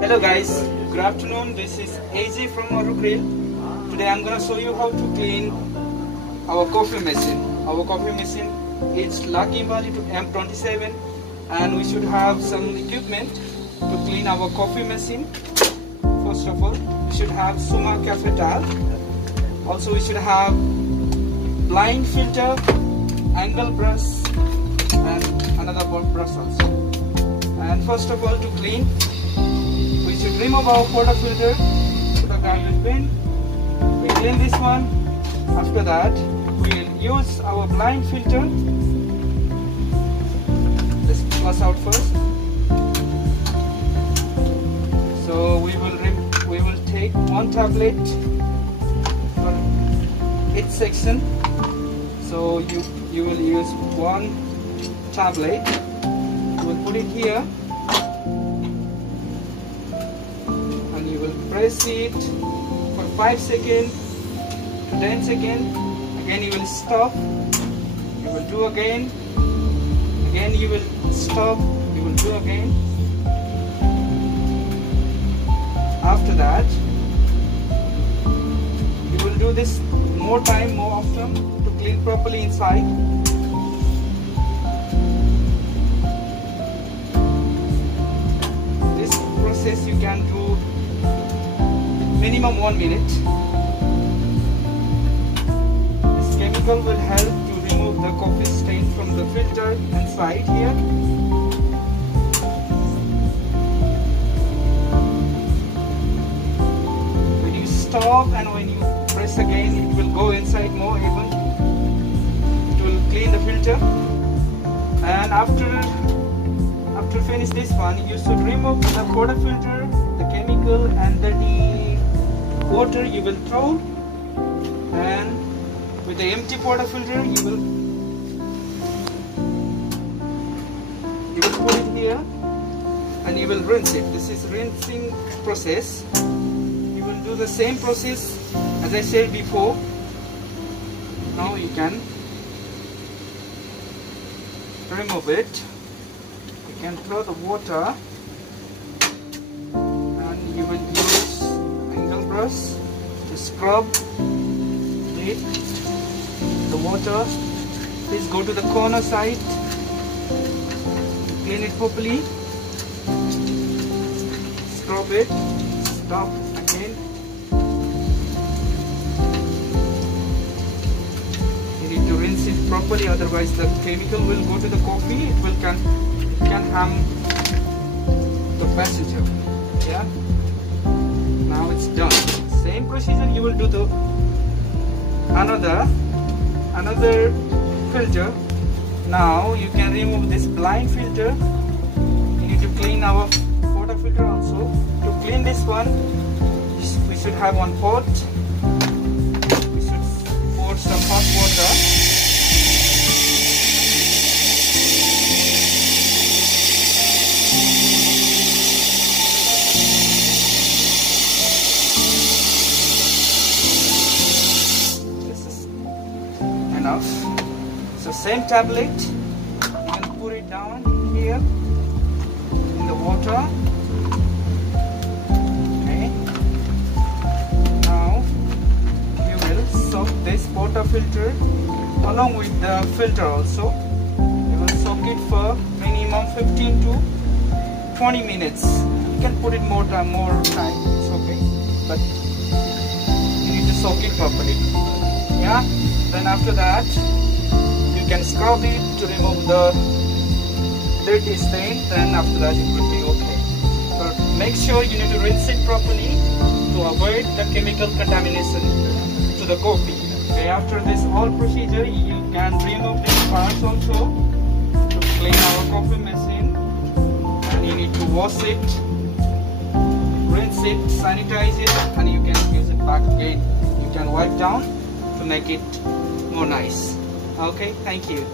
Hello guys, good afternoon. This is AJ from AuH. Today I'm gonna show you how to clean our coffee machine. Our coffee machine is lucky value to M27 and we should have some equipment to clean our coffee machine. First of all, we should have Suma Cafe towel. Also we should have blind filter, angle brush and another brush also. And first of all, to clean, we should remove our water filter, put a garbage bin, we clean this one. After that, we will use our blind filter. Let's flush out first. So we will take one tablet for each section. So you will use one tablet. You will put it here. You will press it for 5 seconds to 10 seconds. Again you will stop. You will do again. Again you will stop. You will do again. After that, you will do this more time, more often to clean properly inside. This process you can do minimum 1 minute. This chemical will help to remove the coffee stain from the filter inside here. When you stop and when you press again, it will go inside more even. It will clean the filter. And after finish this one, you should remove the water filter, the chemical and the water you will throw, and with the empty water filter you will put it here and you will rinse it. This is rinsing process. You will do the same process as I said before. Now you can remove it. You can throw the water and you will use brush to scrub it. The water, please go to the corner side, clean it properly, scrub it, stop again. You need to rinse it properly, otherwise the chemical will go to the coffee. It can harm the passenger. Yeah. Now it's done. Same procedure you will do the another filter. Now you can remove this blind filter. You need to clean our water filter also. To clean this one, we should have one pot. We should pour some hot water. Enough. So same tablet, you can put it down here in the water. Okay. Now you will soak this water filter along with the filter also. You will soak it for minimum 15 to 20 minutes. You can put it more time, it's okay. But you need to soak it properly. Yeah. Then after that, you can scrub it to remove the dirty stain. Then after that, it will be okay. But make sure you need to rinse it properly to avoid the chemical contamination to the coffee. Okay, after this whole procedure, you can remove these parts also to clean our coffee machine. And you need to wash it, rinse it, sanitize it, and you can use it back again. You can wipe down to make it more nice. Okay, thank you.